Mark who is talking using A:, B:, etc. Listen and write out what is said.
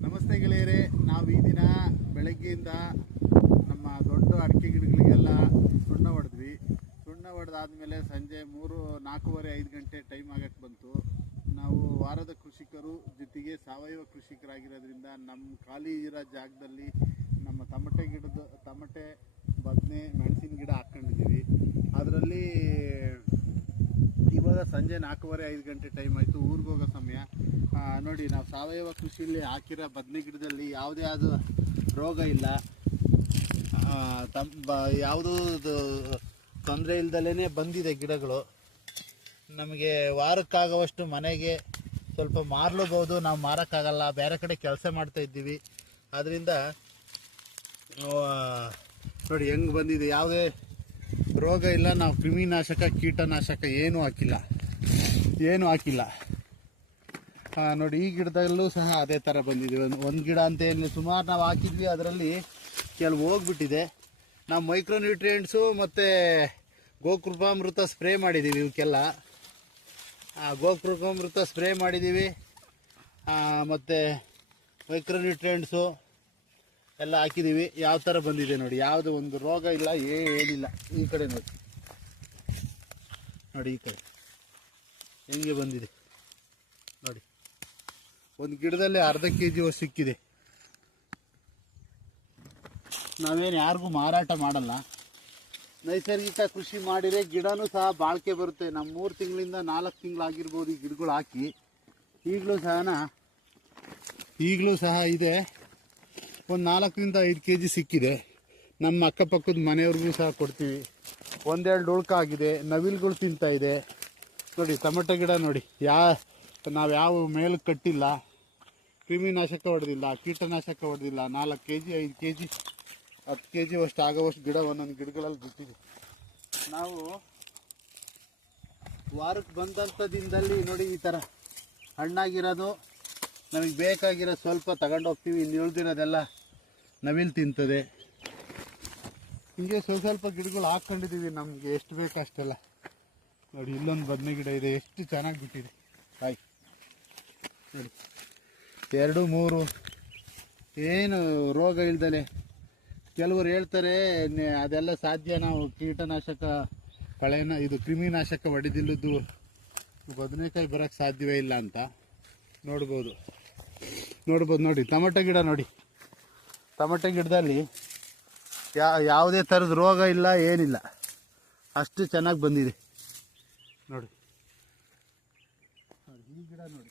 A: ನಮಸ್ತೆ ಗೆಳೆಯರೇ, ನಾವು ಈ ದಿನ ಬೆಳಗ್ಗೆಯಿಂದ ನಮ್ಮ ದೊಡ್ಡ ಅಡಿಕೆ ಗಿಡಗಳಿಗೆಲ್ಲ ಸುಣ್ಣ ಹೊಡೆದ್ವಿ. ಸುಣ್ಣ ಹೊಡೆದಾದ್ಮೇಲೆ ಸಂಜೆ ಮೂರು, ನಾಲ್ಕೂವರೆ, ಐದು ಗಂಟೆ ಟೈಮ್ ಆಗಕ್ಕೆ ಬಂತು. ನಾವು ವಾರದ ಕೃಷಿಕರು, ಜೊತೆಗೆ ಸಾವಯವ ಕೃಷಿಕರಾಗಿರೋದ್ರಿಂದ ನಮ್ಮ ಖಾಲಿ ಇರೋ ಜಾಗದಲ್ಲಿ ನಮ್ಮ ತಮಟೆ ಗಿಡದ, ತಮಟೆ, ಬದನೆ, ಮೆಣಸಿನ ಗಿಡ ಹಾಕ್ಕೊಂಡಿದ್ದೀವಿ. ಅದರಲ್ಲಿ ಇವಾಗ ಸಂಜೆ ನಾಲ್ಕೂವರೆ, ಐದು ಗಂಟೆ ಟೈಮ್ ಆಯಿತು, ಊರಿಗೆ ಹೋಗೋ ಸಮಯ. ನೋಡಿ, ನಾವು ಸಾವಯವ ಕೃಷಿಯಲ್ಲಿ ಹಾಕಿರೋ ಬದನೆ ಗಿಡದಲ್ಲಿ ಯಾವುದೇ ಆದ ರೋಗ ಇಲ್ಲ. ತಮ್ಮ ಯಾವುದೂ ತೊಂದರೆ ಇಲ್ದಲೇ ಬಂದಿದೆ ಗಿಡಗಳು. ನಮಗೆ ವಾರಕ್ಕಾಗುವಷ್ಟು ಮನೆಗೆ ಸ್ವಲ್ಪ ಮಾರ್ಲೂಬಹುದು ನಾವು ಮಾರೋಕ್ಕಾಗಲ್ಲ, ಬೇರೆ ಕಡೆ ಕೆಲಸ ಮಾಡ್ತಾ ಇದ್ದೀವಿ. ಅದರಿಂದ ನೋಡಿ, ಹೆಂಗೆ ಬಂದಿದೆ, ಯಾವುದೇ ರೋಗ ಇಲ್ಲ, ನಾವು ಕ್ರಿಮಿನಾಶಕ, ಕೀಟನಾಶಕ ಏನೂ ಹಾಕಿಲ್ಲ. ಏನೂ ಹಾಕಿಲ್ಲ. ನೋಡಿ, ಈ ಗಿಡದಲ್ಲೂ ಸಹ ಅದೇ ಥರ ಬಂದಿದೆ. ಒಂದು ಒಂದು ಗಿಡ ಅಂತ ಏನು ಸುಮಾರು ನಾವು ಹಾಕಿದ್ವಿ, ಅದರಲ್ಲಿ ಕೆಲವು ಹೋಗ್ಬಿಟ್ಟಿದೆ. ನಾವು ಮೈಕ್ರೋನ್ಯೂಟ್ರಿಯೆಂಟ್ಸು ಮತ್ತು ಗೋಕೃಪಾಮೃತ ಸ್ಪ್ರೇ ಮಾಡಿದ್ದೀವಿ ಇವಕ್ಕೆಲ್ಲ ಗೋಕೃಪಾಮೃತ ಸ್ಪ್ರೇ ಮಾಡಿದ್ದೀವಿ ಮತ್ತು ಮೈಕ್ರೋನ್ಯೂಟ್ರಿಯೆಂಟ್ಸು ಎಲ್ಲ ಹಾಕಿದ್ದೀವಿ ಯಾವ ಥರ ಬಂದಿದೆ ನೋಡಿ, ಯಾವುದು ಒಂದು ರೋಗ ಇಲ್ಲ ಏನಿಲ್ಲ. ಈ ಕಡೆ ನೋಡಿ. ನೋಡಿ, ಈ ಕಡೆ. ಹೆಂಗೆ ಬಂದಿದೆ? ನೋಡಿ. ಒಂದು ಗಿಡದಲ್ಲಿ ಅರ್ಧ ಕೆ ಜಿ ಸಿಕ್ಕಿದೆ. ನಾವೇನು ಯಾರಿಗೂ ಮಾರಾಟ ಮಾಡಲ್ಲ. ನೈಸರ್ಗಿಕ ಕೃಷಿ ಮಾಡಿದರೆ ಗಿಡನೂ ಸಹ ಬಾಳಿಕೆ ಬರುತ್ತೆ. ನಮ್ಮ ಮೂರು ತಿಂಗಳಿಂದ ನಾಲ್ಕು ತಿಂಗಳಾಗಿರ್ಬೋದು ಈ ಗಿಡಗಳು ಹಾಕಿ. ಈಗಲೂ ಸಹನ, ಈಗಲೂ ಸಹ ಇದೆ. ಒಂದು ನಾಲ್ಕರಿಂದ ಐದು ಕೆ ಜಿ ಸಿಕ್ಕಿದೆ. ನಮ್ಮ ಅಕ್ಕಪಕ್ಕದ ಮನೆಯವ್ರಿಗೂ ಸಹ ಕೊಡ್ತೀವಿ. ಒಂದೆರಡು ಉಳ್ಕಾಗಿದೆ ನವಿಲುಗಳು ತಿಂತಾ ಇದೆ. ನೋಡಿ, ಟೊಮೆಟೊ ಗಿಡ ನೋಡಿ. ಯಾ, ನಾವು ಯಾವ ಮೇಲಕ್ಕೆ ಕಟ್ಟಿಲ್ಲ. ಕ್ರಿಮಿನಾಶಕ ಹೊಡೆದಿಲ್ಲ, ಕೀಟನಾಶಕ ಹೊಡೆದಿಲ್ಲ. ನಾಲ್ಕು ಕೆ ಜಿ ಐದು ಕೆ ಜಿ ಹತ್ತು ಕೆ ಜಿ ಅಷ್ಟು ಆಗೋವಷ್ಟು ಗಿಡ ಒಂದೊಂದು ಗಿಡಗಳಲ್ಲಿ ಬಿಟ್ಟಿದೆ. ನಾವು ವಾರಕ್ಕೆ ಬಂದಂಥ ದಿನದಲ್ಲಿ ನೋಡಿ ಈ ಥರ ಹಣ್ಣಾಗಿರೋದು. ನಮಗೆ ಬೇಕಾಗಿರೋ ಸ್ವಲ್ಪ ತಗೊಂಡು ಹೋಗ್ತೀವಿ. ಇನ್ನು ಉಳಿದಿರೋದೆಲ್ಲ ನವಿಲು ತಿಂತದೆ. ಹಿಂಗೆ ಸ್ವಲ್ಪ ಸ್ವಲ್ಪ ಗಿಡಗಳು ಹಾಕ್ಕೊಂಡಿದ್ದೀವಿ ನಮಗೆ. ಎಷ್ಟು ಬೇಕು ಅಷ್ಟೆಲ್ಲ. ನೋಡಿ, ಇಲ್ಲೊಂದು ಬದನೆ ಗಿಡ ಇದೆ, ಎಷ್ಟು ಚೆನ್ನಾಗಿ ಬಿಟ್ಟಿದೆ. ಹಾಯ್ ನೋಡಿ. ಎರಡು, ಮೂರು. ಏನು ರೋಗ ಇಲ್ದಲೆ ಕೆಲವರು ಹೇಳ್ತಾರೆ ಅದೆಲ್ಲ ಸಾಧ್ಯ, ನಾವು ಕೀಟನಾಶಕ, ಕಳೆನ, ಇದು ಕ್ರಿಮಿನಾಶಕ ಹೊಡೆದಿಲ್ಲದ್ದು ಬದನೆಕಾಯಿ ಬರೋಕ್ಕೆ ಸಾಧ್ಯವೇ ಇಲ್ಲ ಅಂತ ನೋಡ್ಬೋದು. ನೋಡ್ಬೋದು, ನೋಡಿ, ಟೊಮೆಟೊ ಗಿಡ ನೋಡಿ. ಟೊಮೆಟೊ ಗಿಡದಲ್ಲಿ ಯಾವುದೇ ಥರದ ರೋಗ ಇಲ್ಲ, ಏನಿಲ್ಲ. ಅಷ್ಟು ಚೆನ್ನಾಗಿ ಬಂದಿದೆ. ನೋಡಿ. ಈ ಗಿಡ ನೋಡಿ.